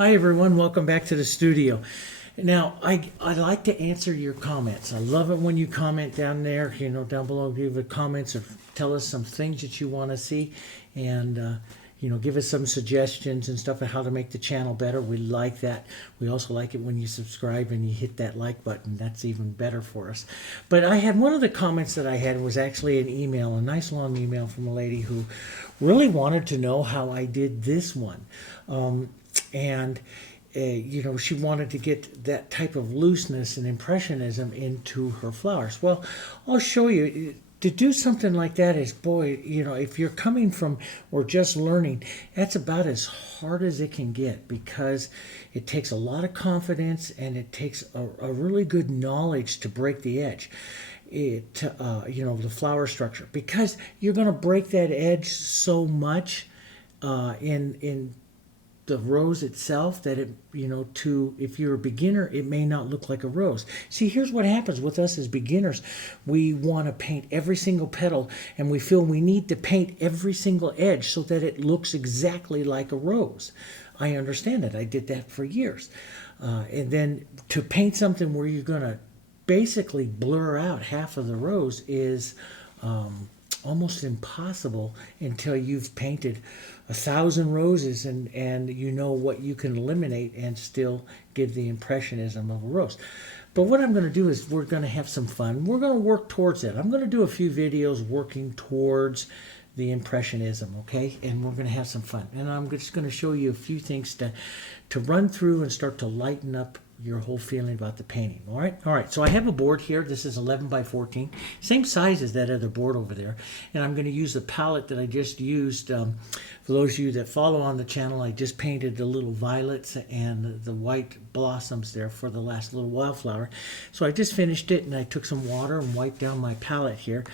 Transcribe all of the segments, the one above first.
Hi everyone, welcome back to the studio. Now, I like to answer your comments. I love it when you comment down there, down below, give the comments or tell us some things that you want to see and, give us some suggestions and stuff on how to make the channel better. We like that. We also like it when you subscribe and you hit that like button. That's even better for us. But I had one of the comments that I had was actually an email, a nice long email from a lady who really wanted to know how I did this one. She wanted to get that type of looseness and impressionism into her flowers. Well, I'll show you. To do something like that is, boy, if you're coming from or just learning, that's about as hard as it can get because it takes a lot of confidence and it takes a really good knowledge to break the edge. The flower structure, because you're going to break that edge so much in the rose itself that if you're a beginner, it may not look like a rose. See, here's what happens with us as beginners. We want to paint every single petal and we feel we need to paint every single edge so that it looks exactly like a rose. I understand it. I did that for years. And then to paint something where you're going to basically blur out half of the rose is almost impossible until you've painted 1,000 roses and you know what you can eliminate and still give the impressionism of a rose. But what I'm going to do is we're going to have some fun. We're going to work towards it. I'm going to do a few videos working towards the impressionism, okay? And we're going to have some fun. And I'm just going to show you a few things to run through and start to lighten up your whole feeling about the painting. All right, so I have a board here. This is 11 by 14, same size as that other board over there, and I'm going to use the palette that I just used. For those of you that follow on the channel, I just painted the little violets and the white blossoms there for the last little wildflower. So I just finished it and I took some water and wiped down my palette here.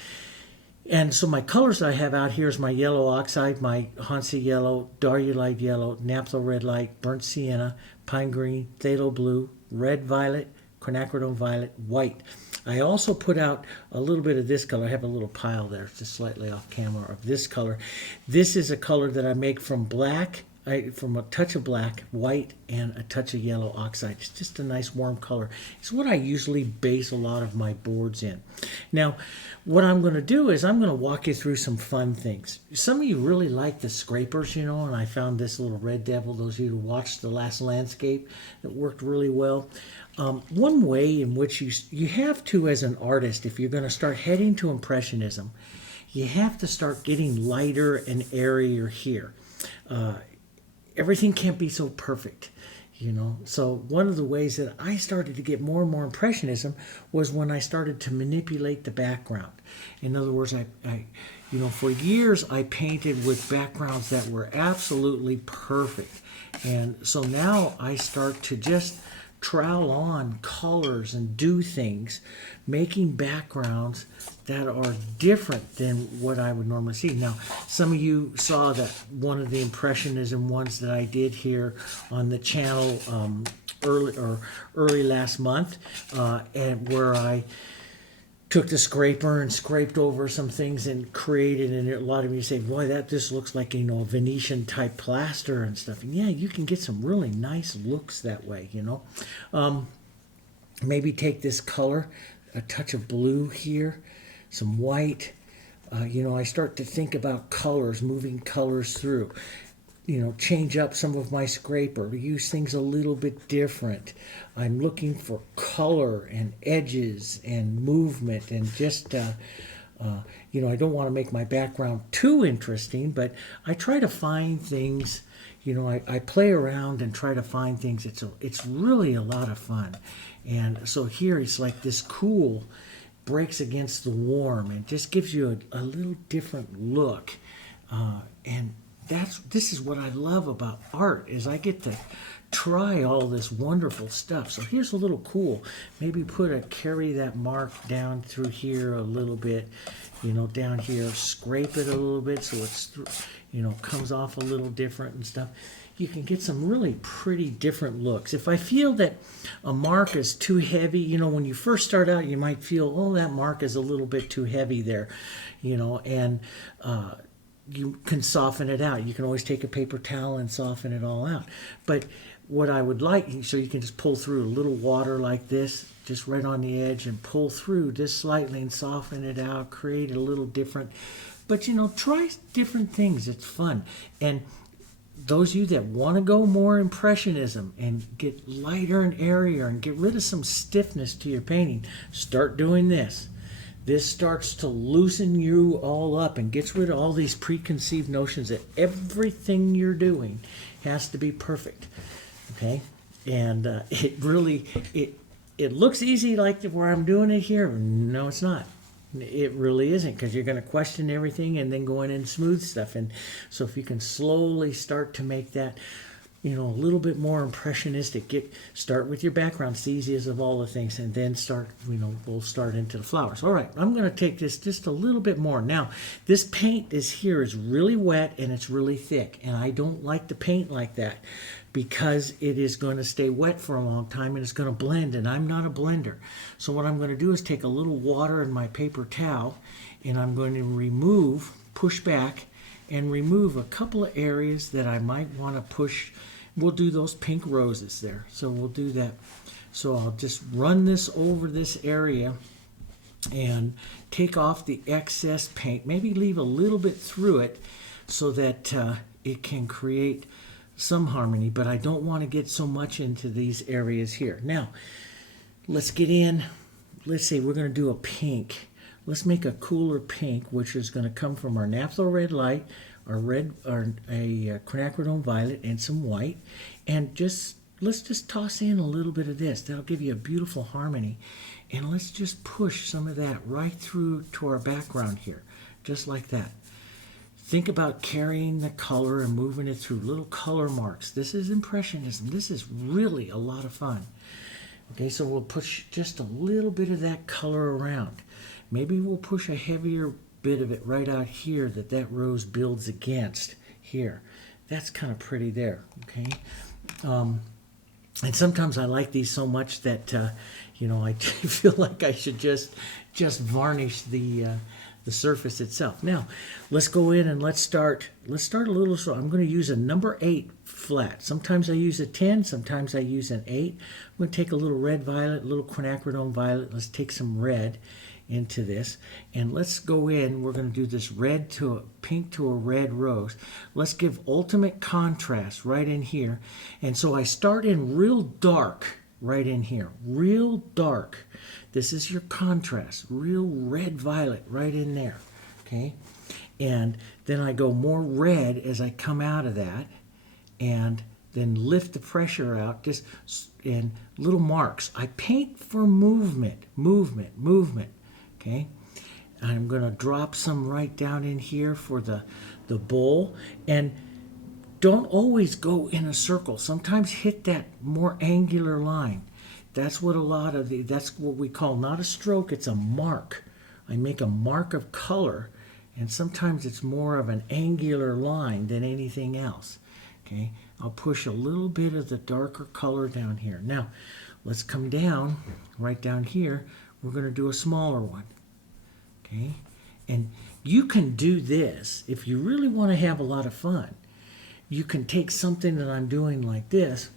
And so my colors I have out here is my yellow oxide, my Hansa yellow, Darulite yellow, naphtha red light, burnt sienna, pine green, phthalo blue, red violet, quinacridone violet, white. I also put out a little bit of this color. I have a little pile there, just slightly off camera, of this color. This is a color that I make from black, from a touch of black, white, and a touch of yellow oxide. It's just a nice warm color. It's what I usually base a lot of my boards in. Now, what I'm going to do is I'm going to walk you through some fun things. Some of you really like the scrapers, and I found this little red devil, those of you who watched the last landscape, that worked really well. One way in which you have to, as an artist, if you're going to start heading to Impressionism, you have to start getting lighter and airier here. Everything can't be so perfect, So one of the ways that I started to get more and more Impressionism was when I started to manipulate the background. In other words, for years I painted with backgrounds that were absolutely perfect. And so now I start to just trowel on colors and do things, making backgrounds that are different than what I would normally see. Now, some of you saw that one of the Impressionism ones that I did here on the channel early last month, and where I took the scraper and scraped over some things and created, and a lot of you say, boy, this looks like, a Venetian type plaster and stuff. And yeah, you can get some really nice looks that way, Maybe take this color, a touch of blue here, some white. I start to think about colors, moving colors through. Change up some of my scraper, use things a little bit different. I'm looking for color and edges and movement and just, I don't want to make my background too interesting, but I try to find things, I play around and try to find things. It's really a lot of fun. And so here it's like this cool breaks against the warm and just gives you a little different look. And this is what I love about art, is I get to try all this wonderful stuff. So here's a little cool. Maybe carry that mark down through here a little bit, down here, scrape it a little bit so it's, comes off a little different and stuff. You can get some really pretty different looks. If I feel that a mark is too heavy, when you first start out, you might feel, oh, that mark is a little bit too heavy there, and you can soften it out. You can always take a paper towel and soften it all out. But what I would like, so you can just pull through a little water like this, just right on the edge, and pull through just slightly and soften it out, create a little different. But try different things. It's fun. And those of you that want to go more impressionism and get lighter and airier and get rid of some stiffness to your painting, start doing this. This starts to loosen you all up and gets rid of all these preconceived notions that everything you're doing has to be perfect. Okay? And it looks easy like where I'm doing it here. No, it's not. It really isn't, because you're going to question everything and then go in and smooth stuff. And so if you can slowly start to make that, a little bit more impressionistic, start with your background. It's the easiest of all the things, and then start, we'll start into the flowers. All right, I'm going to take this just a little bit more. Now, this paint is really wet and it's really thick, and I don't like to paint like that because it is going to stay wet for a long time and it's going to blend, and I'm not a blender. So what I'm going to do is take a little water in my paper towel, and I'm going to push back and remove a couple of areas that I might want to push. We'll do those pink roses there. So we'll do that. So I'll just run this over this area and take off the excess paint. Maybe leave a little bit through it so that it can create some harmony, but I don't want to get so much into these areas here. Now, let's get in. Let's say we're going to do a pink. Let's make a cooler pink, which is going to come from our naphtha red light, a quinacridone violet, and some white. And let's just toss in a little bit of this. That'll give you a beautiful harmony. And let's just push some of that right through to our background here, just like that. Think about carrying the color and moving it through little color marks. This is Impressionism. This is really a lot of fun. Okay, so we'll push just a little bit of that color around. Maybe we'll push a heavier bit of it right out here that rose builds against here. That's kind of pretty there, okay? And sometimes I like these so much that, I feel like I should just varnish the surface itself. Now, let's go in and let's start a little slow. I'm going to use a number 8 flat. Sometimes I use a 10, sometimes I use an 8. I'm going to take a little red violet, a little quinacridone violet. Let's take some red into this, and let's go in. We're going to do this red to a pink to a red rose. Let's give ultimate contrast right in here. And so I start in real dark right in here, real dark. This is your contrast, real red violet right in there, okay? And then I go more red as I come out of that, and then lift the pressure out just in little marks. I paint for movement, okay? I'm going to drop some right down in here for the bowl. And don't always go in a circle. Sometimes hit that more angular line. That's what that's what we call not a stroke, it's a mark. I make a mark of color, and sometimes it's more of an angular line than anything else. Okay, I'll push a little bit of the darker color down here. Now, let's come down, right down here. We're going to do a smaller one. Okay, and you can do this if you really want to have a lot of fun. You can take something that I'm doing like this,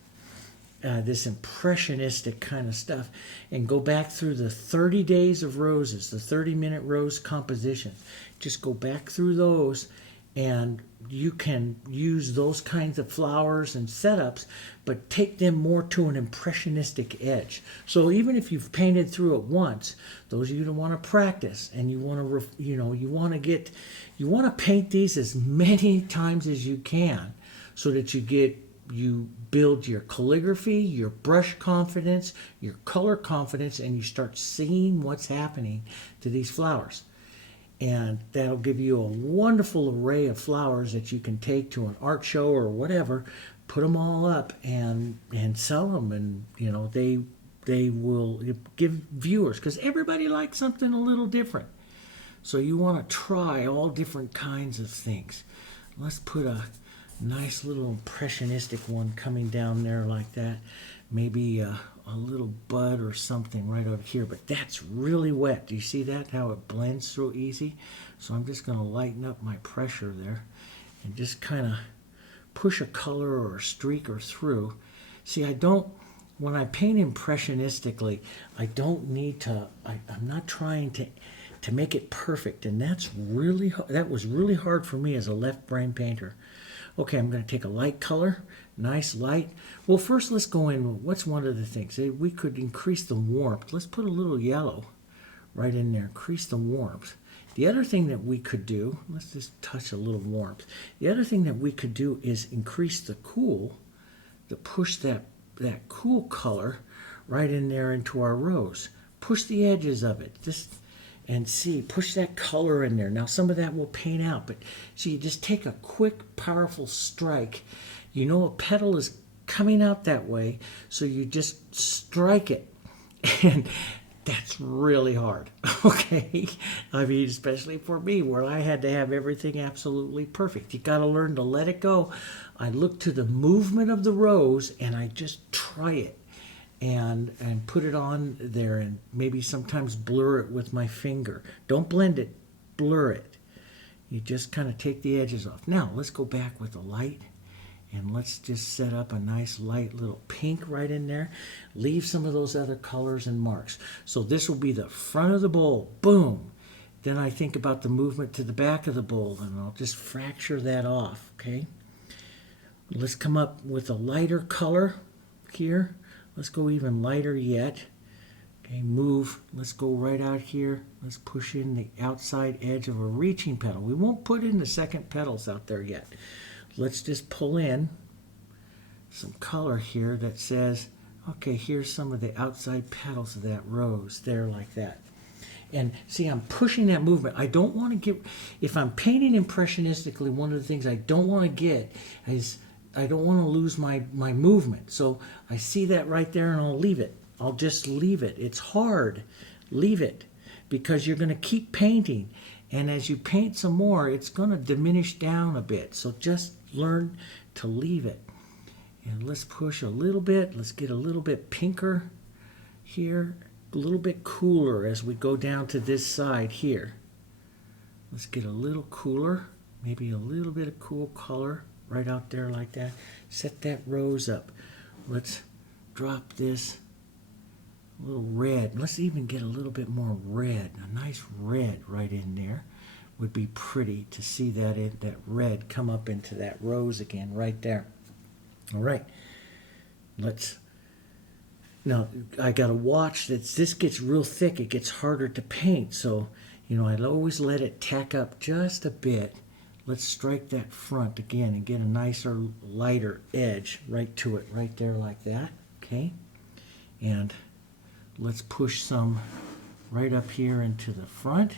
this impressionistic kind of stuff, and go back through the 30 days of roses, the 30-minute rose composition. Just go back through those, and you can use those kinds of flowers and setups, but take them more to an impressionistic edge. So even if you've painted through it once, those of you that want to practice and you want to, you want to paint these as many times as you can, so that you build your calligraphy, your brush confidence, your color confidence, and you start seeing what's happening to these flowers. And that'll give you a wonderful array of flowers that you can take to an art show or whatever, put them all up and sell them, and they will give viewers, because everybody likes something a little different. So you want to try all different kinds of things. Let's put a nice little impressionistic one coming down there like that. Maybe a little bud or something right over here, but that's really wet. Do you see that, how it blends so easy? So I'm just going to lighten up my pressure there and just kind of push a color or a streak or through. See, I don't, when I paint impressionistically, I don't need to, I'm not trying to make it perfect. And that was really hard for me as a left brain painter. Okay, I'm going to take a light color, nice light. Well, first let's go in, what's one of the things? We could increase the warmth. Let's put a little yellow right in there, increase the warmth. The other thing that we could do, let's just touch a little warmth. The other thing that we could do is increase the cool, to push that cool color right in there into our rose. Push the edges of it, just, and see, push that color in there. Now some of that will paint out, but so you just take a quick, powerful strike. You know a petal is coming out that way, so you just strike it. And that's really hard, okay? I mean, especially for me, where I had to have everything absolutely perfect. You got to learn to let it go. I look to the movement of the rose, and I just try it and put it on there, and maybe sometimes blur it with my finger. Don't blend it, blur it. You just kind of take the edges off. Now, let's go back with the light. And let's just set up a nice light little pink right in there. Leave some of those other colors and marks. So this will be the front of the bowl. Boom. Then I think about the movement to the back of the bowl, and I'll just fracture that off, okay? Let's come up with a lighter color here. Let's go even lighter yet. Okay, move. Let's go right out here. Let's push in the outside edge of a reaching petal. We won't put in the second petals out there yet. Let's just pull in some color here that says, okay, here's some of the outside petals of that rose there, like that. And see, I'm pushing that movement. I don't want to get, if I'm painting impressionistically, one of the things I don't want to get is, I don't want to lose my movement. So I see that right there, and I'll leave it. I'll just leave it. It's hard. Leave it, because you're going to keep painting. And as you paint some more, it's going to diminish down a bit. So just learn to leave it. And let's push a little bit. Let's get a little bit pinker here, a little bit cooler as we go down to this side here. Let's get a little cooler, maybe a little bit of cool color right out there like that. Set that rose up. Let's drop this little red. Let's even get a little bit more red. A nice red right in there would be pretty to see that that red come up into that rose again right there. All right. Now I got to watch that this gets real thick. It gets harder to paint. So, I'd always let it tack up just a bit. Let's strike that front again and get a nicer, lighter edge right to it right there like that. Okay. And let's push some right up here into the front,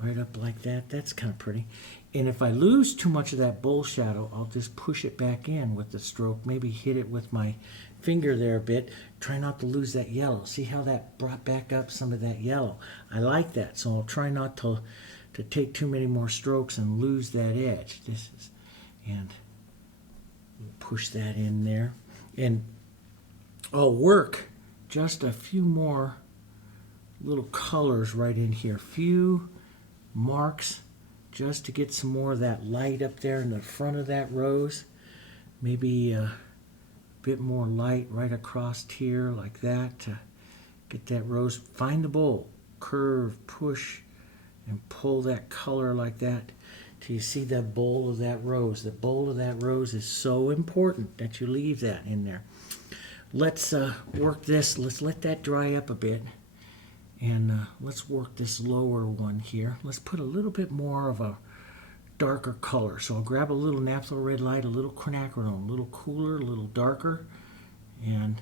right up like that. That's kind of pretty. And if I lose too much of that bowl shadow, I'll just push it back in with the stroke, maybe hit it with my finger there a bit. Try not to lose that yellow. See how that brought back up some of that yellow? I like that, so I'll try not to take too many more strokes and lose that edge. And push that in there. And I'll work just a few more little colors right in here. Few marks just to get some more of that light up there in the front of that rose. Maybe a bit more light right across here like that to get that rose. Find the bowl, curve, push, and pull that color like that till you see the bowl of that rose. The bowl of that rose is so important that you leave that in there. Let's work this. Let's let that dry up a bit. And let's work this lower one here. Let's put a little bit more of a darker color. So I'll grab a little naphtha red light, a little quinacridone, a little cooler, a little darker. And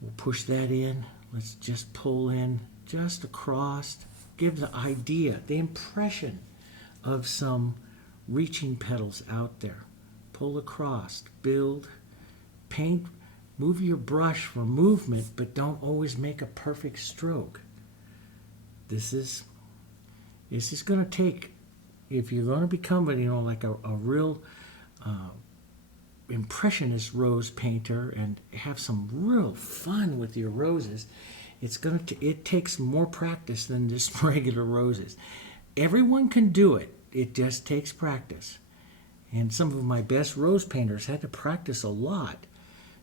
we'll push that in. Let's just pull in just across. Give the idea, the impression of some reaching petals out there. Pull across, build, paint. Move your brush for movement, but don't always make a perfect stroke. This is going to take, if you're going to become like a real impressionist rose painter and have some real fun with your roses, it takes more practice than just regular roses. Everyone can do it. It just takes practice. And some of my best rose painters had to practice a lot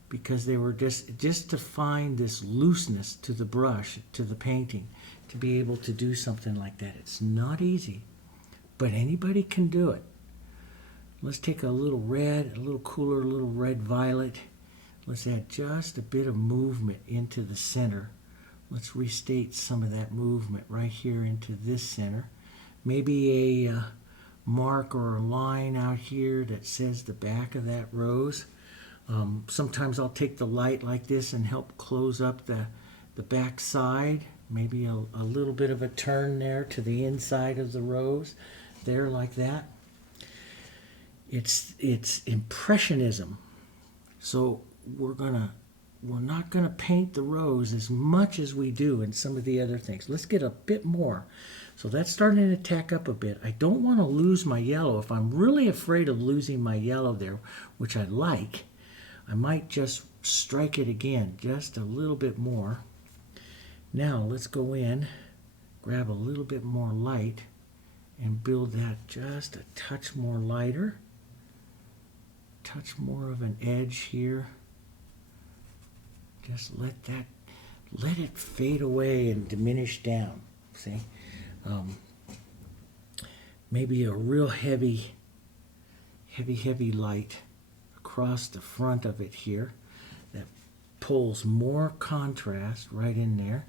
because they were just to find this looseness to the brush, to the painting, to be able to do something like that. It's not easy, but anybody can do it. Let's take a little red, a little cooler, a little red violet. Let's add just a bit of movement into the center. Let's restate some of that movement right here into this center. Maybe a mark or a line out here that says the back of that rose. Sometimes I'll take the light like this and help close up the back side. Maybe a little bit of a turn there to the inside of the rose. There, like that. It's Impressionism. So we're not gonna paint the rose as much as we do in some of the other things. Let's get a bit more. So that's starting to tack up a bit. I don't want to lose my yellow. If I'm really afraid of losing my yellow there, which I like, I might just strike it again, just a little bit more. Now let's go in, grab a little bit more light, and build that just a touch more lighter. Touch more of an edge here. Just let it fade away and diminish down. See? Maybe a real heavy light across the front of it here that pulls more contrast right in there.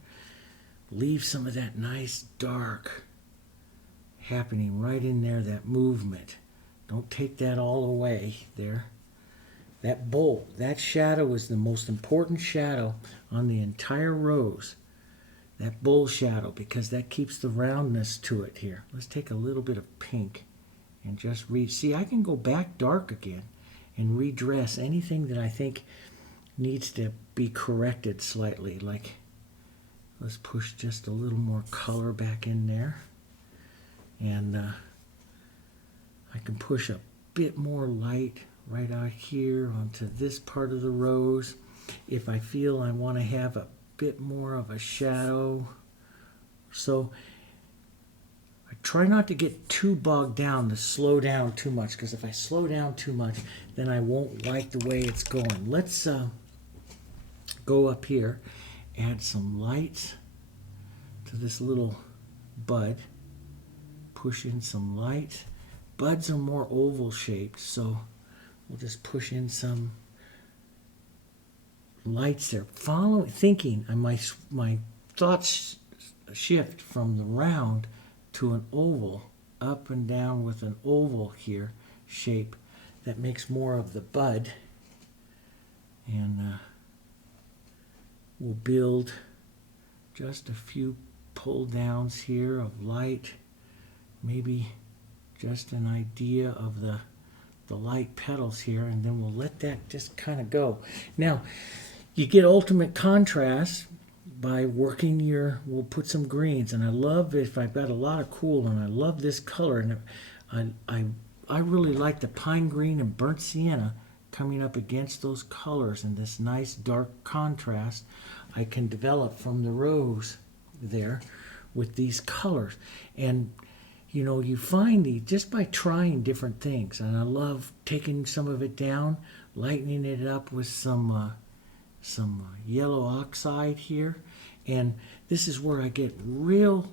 Leave some of that nice dark happening right in there, that movement. Don't take that all away there. That bowl, that shadow is the most important shadow on the entire rose. That bowl shadow, because that keeps the roundness to it here. Let's take a little bit of pink and just see, I can go back dark again and redress anything that I think needs to be corrected slightly. Like, let's push just a little more color back in there. And I can push a bit more light right out here onto this part of the rose. If I feel I want to have a bit more of a shadow. So I try not to get too bogged down, to slow down too much, because if I slow down too much, then I won't like the way it's going. Let's go up here, add some lights to this little bud. Push in some light. Buds are more oval shaped, so we'll just push in some lights there. Thinking, and my thoughts shift from the round to an oval, up and down with an oval here shape that makes more of the bud. And we'll build just a few pull downs here of light, maybe just an idea of the light petals here, and then we'll let that just kind of go. Now, you get ultimate contrast by working we'll put some greens, and I love if I've got a lot of cool, and I love this color, and I really like the pine green and burnt sienna coming up against those colors, and this nice dark contrast I can develop from the rose there with these colors. And you know, you find just by trying different things, and I love taking some of it down, lightening it up with some yellow oxide here, and this is where I get real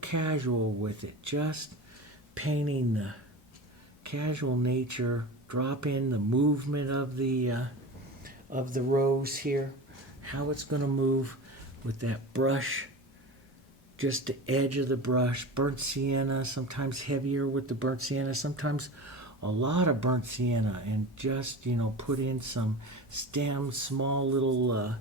casual with it, just painting the casual nature, drop in the movement of the rose here, how it's going to move with that brush. Just the edge of the brush, burnt sienna, sometimes heavier with the burnt sienna, sometimes a lot of burnt sienna, and just, you know, put in some stems, small little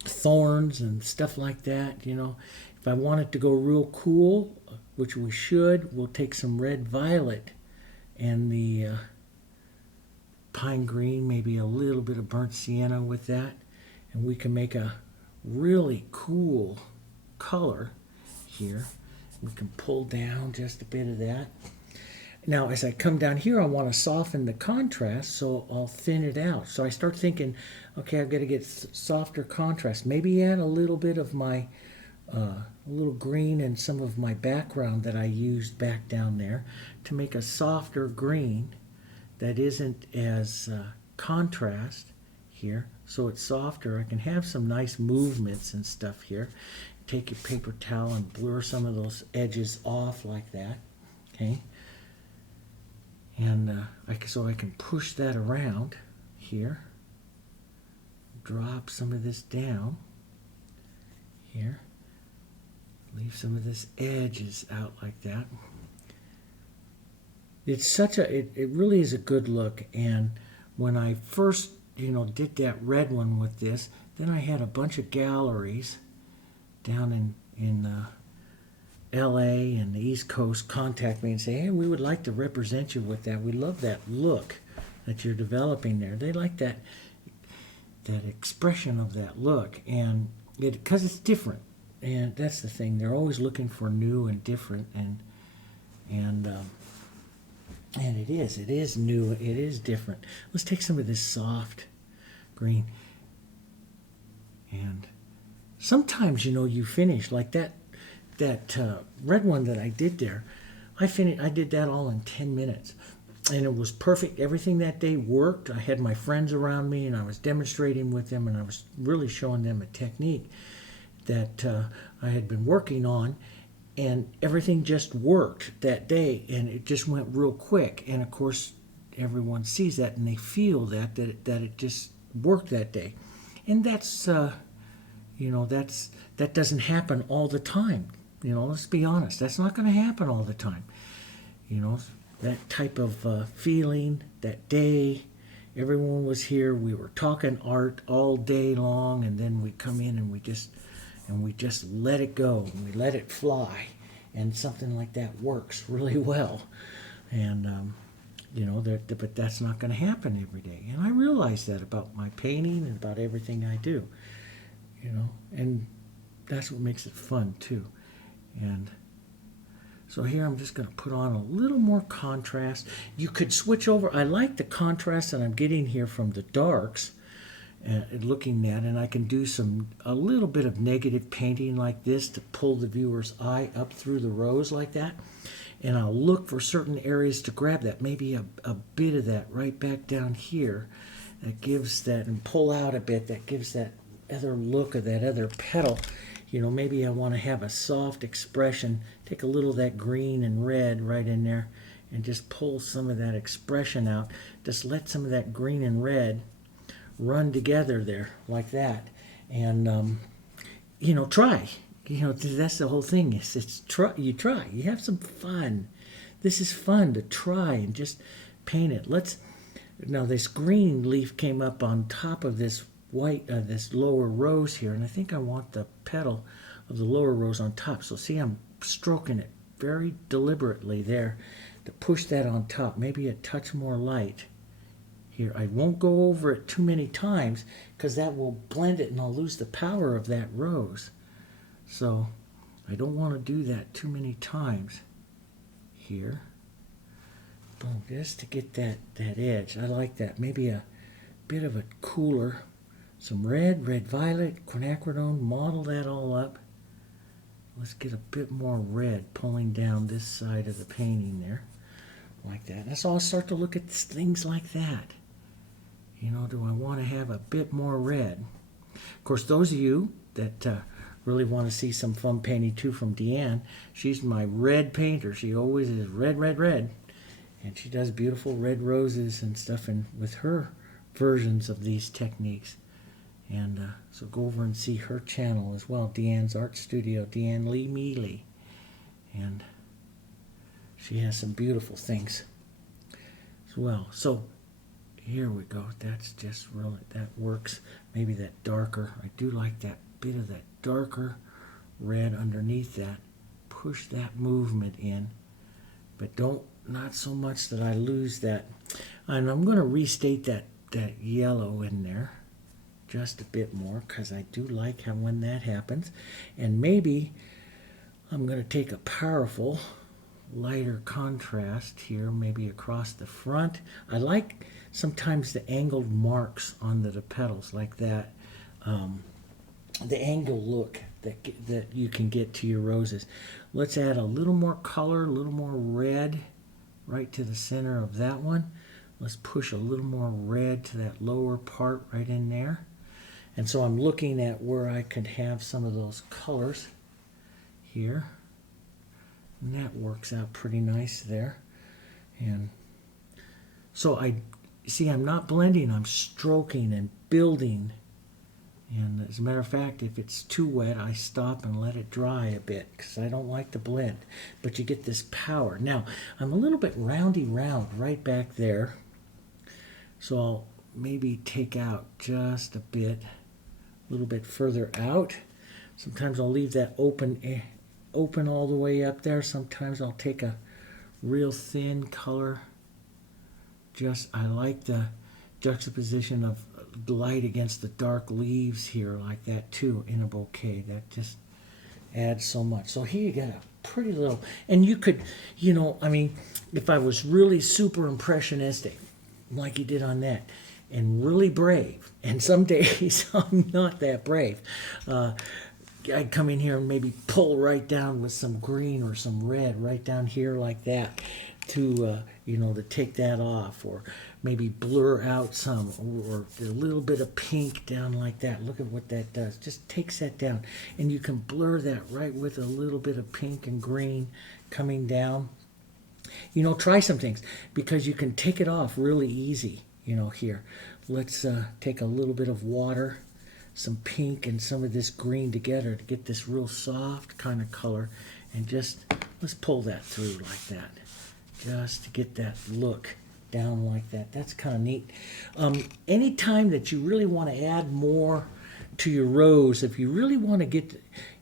thorns and stuff like that, you know. If I want it to go real cool, which we should, we'll take some red violet and the pine green, maybe a little bit of burnt sienna with that, and we can make a really cool color here. We can pull down just a bit of that. Now as I come down here, I want to soften the contrast, so I'll thin it out. So I start thinking, okay, I've got to get softer contrast. Maybe add a little bit of my a little green and some of my background that I used back down there to make a softer green that isn't as contrast here so it's softer. I can have some nice movements and stuff here. Take your paper towel and blur some of those edges off like that, okay? And so I can push that around here. Drop some of this down here. Leave some of this edges out like that. It's such a, it really is a good look. And when I first, did that red one with this, then I had a bunch of galleries down in LA and the East Coast contact me and say, hey, we would like to represent you with that. We love that look that you're developing there. They like that expression of that look, and because it's different. And that's the thing. They're always looking for new and different, and it is new. It is different. Let's take some of this soft green, and sometimes you finish like that red one that I did there. I did that all in 10 minutes, and it was perfect. Everything that day worked. I had my friends around me, and I was demonstrating with them, and I was really showing them a technique that I had been working on, and everything just worked that day, and it just went real quick. And of course, everyone sees that, and they feel that it just worked that day, and that's that doesn't happen all the time. Let's be honest, that's not going to happen all the time. That type of feeling that day. Everyone was here. We were talking art all day long, and then we come in and we just let it go, and we let it fly, and something like that works really well. And but that's not going to happen every day. And I realize that about my painting and about everything I do. And that's what makes it fun too. And so here I'm just going to put on a little more contrast. You could switch over. I like the contrast that I'm getting here from the darks, looking at, and I can do a little bit of negative painting like this to pull the viewer's eye up through the rows like that. And I'll look for certain areas to grab that, maybe a bit of that right back down here that gives that, and pull out a bit that gives that other look of that other petal. Maybe I want to have a soft expression. Take a little of that green and red right in there and just pull some of that expression out. Just let some of that green and red run together there like that. And, try. That's the whole thing. It's try. You try. You have some fun. This is fun to try and just paint it. Now this green leaf came up on top of this white, this lower rose here, and I think I want the petal of the lower rose on top. So see, I'm stroking it very deliberately there to push that on top. Maybe a touch more light here. I won't go over it too many times because that will blend it and I'll lose the power of that rose. So I don't want to do that too many times here. Boom, just to get that edge. I like that. Maybe a bit of a cooler, some red violet, quinacridone, model that all up. Let's get a bit more red pulling down this side of the painting there, like that. And so I'll start to look at things like that. Do I want to have a bit more red? Of course, those of you that really want to see some fun painting too from Deanne, she's my red painter. She always is red. And she does beautiful red roses and stuff with her versions of these techniques. And so go over and see her channel as well, Deanne's Art Studio, Deanne Lee Mealy. And she has some beautiful things as well. So here we go. That's just really, that works. Maybe that darker. I do like that bit of that darker red underneath that. Push that movement in. But not so much that I lose that. And I'm going to restate that yellow in there just a bit more because I do like how when that happens. And maybe I'm going to take a powerful lighter contrast here, maybe across the front. I like sometimes the angled marks on the petals like that. The angle look that you can get to your roses. Let's add a little more color, a little more red right to the center of that one. Let's push a little more red to that lower part right in there. And so I'm looking at where I could have some of those colors here. And that works out pretty nice there. And so I'm not blending, I'm stroking and building. And as a matter of fact, if it's too wet, I stop and let it dry a bit because I don't like to blend. But you get this power. Now, I'm a little bit roundy round right back there. So I'll maybe take out just a little bit further out. Sometimes I'll leave that open all the way up there. Sometimes I'll take a real thin color. I like the juxtaposition of light against the dark leaves here like that too in a bouquet. That just adds so much. So here you got a pretty little, and you could, if I was really super impressionistic, like you did on that, and really brave, and some days I'm not that brave, I'd come in here and maybe pull right down with some green or some red right down here like that to take that off, or maybe blur out some, or a little bit of pink down like that. Look at what that does. Just takes that down, and you can blur that right with a little bit of pink and green coming down. Try some things because you can take it off really easy. Here, let's take a little bit of water, some pink and some of this green together to get this real soft kind of color, and just let's pull that through like that, just to get that look down like that. That's kind of neat. Anytime that you really want to add more to your rose, if you really want to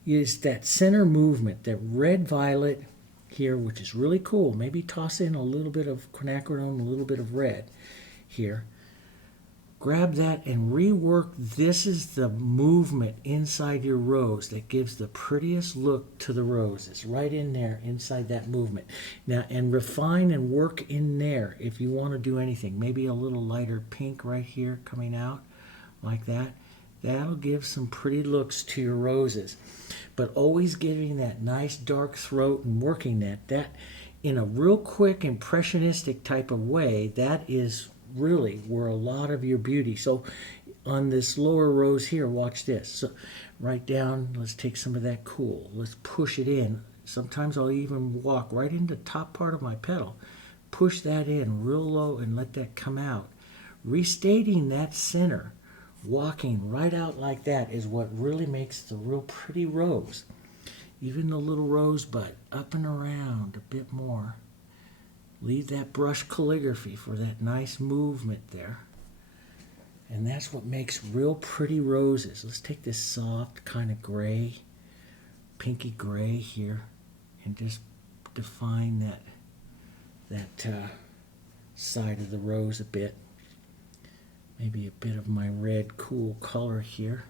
use that center movement, that red violet here, which is really cool. Maybe toss in a little bit of quinacridone, a little bit of red here. Grab that and rework. This is the movement inside your rose that gives the prettiest look to the rose. It's right in there inside that movement. Now, and refine and work in there if you want to do anything. Maybe a little lighter pink right here coming out like that. That'll give some pretty looks to your roses. But always giving that nice dark throat and working that in a real quick impressionistic type of way. That is really where a lot of your beauty. So on this lower rose here, watch this. So right down, let's take some of that cool. Let's push it in. Sometimes I'll even walk right into the top part of my petal. Push that in real low and let that come out. Restating that center, walking right out like that is what really makes the real pretty rose. Even the little rosebud, up and around a bit more. Leave that brush calligraphy for that nice movement there. And that's what makes real pretty roses. Let's take this soft kind of gray, pinky gray here, and just define that side of the rose a bit. Maybe a bit of my red cool color here.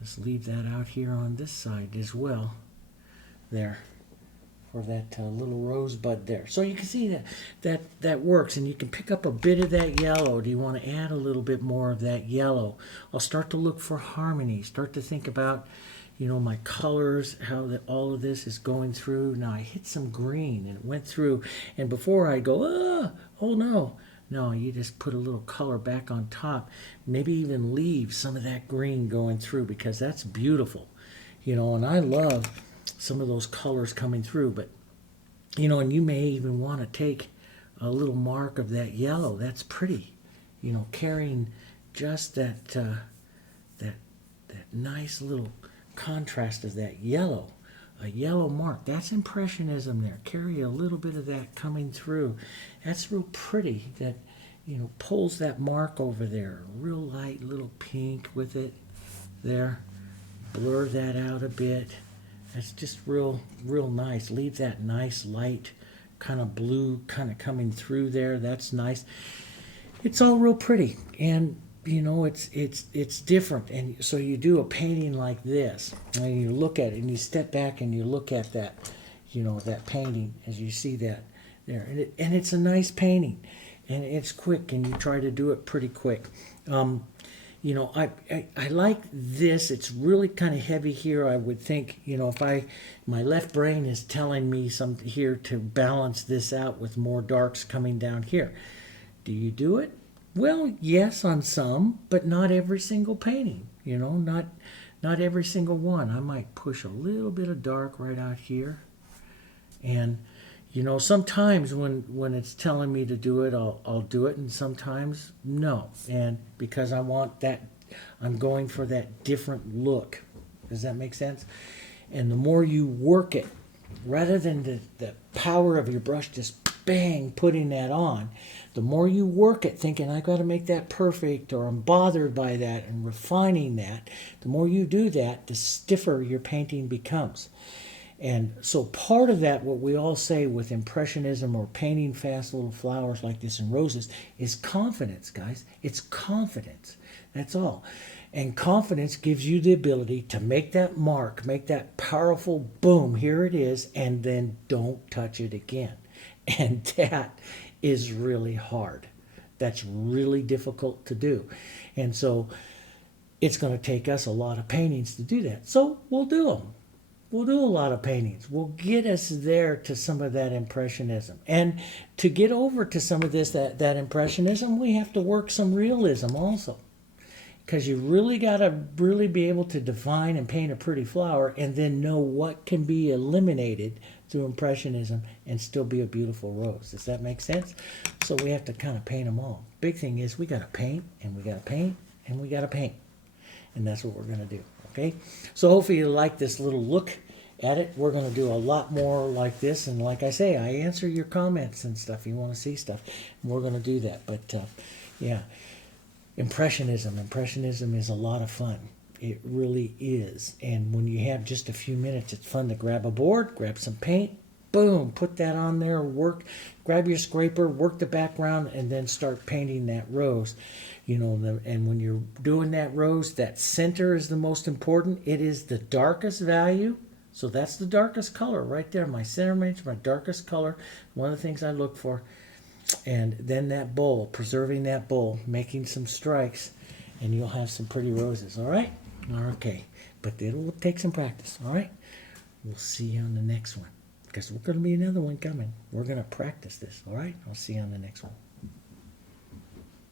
Let's leave that out here on this side as well. There. For that little rosebud there. So you can see that works, and you can pick up a bit of that yellow. Do you want to add a little bit more of that yellow? I'll start to look for harmony, start to think about, my colors, how all of this is going through. Now I hit some green and it went through, and before I go, oh no, you just put a little color back on top. Maybe even leave some of that green going through, because that's beautiful. And I love some of those colors coming through, but and you may even want to take a little mark of that yellow. That's pretty, carrying just that nice little contrast of that yellow, a yellow mark. That's impressionism there. Carry a little bit of that coming through. That's real pretty. That pulls that mark over there. Real light little pink with it there. Blur that out a bit. That's just real nice. Leave that nice light kind of blue kind of coming through there. That's nice. It's all real pretty, and it's different. And so you do a painting like this, and you look at it, and you step back and you look at that, that painting as you see that there, and it's a nice painting, and it's quick, and you try to do it pretty quick. I like this. It's really kind of heavy here. I would think, if my left brain is telling me something here to balance this out with more darks coming down here. Do you do it? Well, yes, on some, but not every single painting. You know, not every single one. I might push a little bit of dark right out here. And, you know, sometimes when it's telling me to do it, I'll do it, and sometimes no. And because I want that, I'm going for that different look. Does that make sense? And the more you work it, rather than the power of your brush just bang putting that on, the more you work it thinking I got to make that perfect, or I'm bothered by that, and refining that, the more you do that, the stiffer your painting becomes. And so part of that, what we all say with Impressionism or painting fast little flowers like this and roses, is confidence, guys. It's confidence. That's all. And confidence gives you the ability to make that mark, make that powerful boom, here it is, and then don't touch it again. And that is really hard. That's really difficult to do. And so it's going to take us a lot of paintings to do that. So we'll do them. We'll do a lot of paintings. We'll get us there to some of that Impressionism. And to get over to some of this, that Impressionism, we have to work some realism also. Because you really got to really be able to define and paint a pretty flower and then know what can be eliminated through Impressionism and still be a beautiful rose. Does that make sense? So we have to kind of paint them all. Big thing is we got to paint, and we got to paint, and we got to paint. And that's what we're going to do. Okay? So hopefully you like this little look at it. We're going to do a lot more like this. And like I say, I answer your comments and stuff. You want to see stuff. And we're going to do that. But yeah. Impressionism is a lot of fun. It really is. And when you have just a few minutes, it's fun to grab a board, grab some paint, boom, put that on there, grab your scraper, work the background, and then start painting that rose. You know, and when you're doing that rose, that center is the most important. It is the darkest value. So that's the darkest color right there. My center image, my darkest color. One of the things I look for. And then that bowl, preserving that bowl, making some strikes, and you'll have some pretty roses, all right? Okay, but it will take some practice, all right? We'll see you on the next one, because we're going to be another one coming. We're going to practice this, all right? I'll see you on the next one.